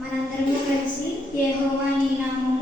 మనందరము కలిసి యెహోవా నీ నామం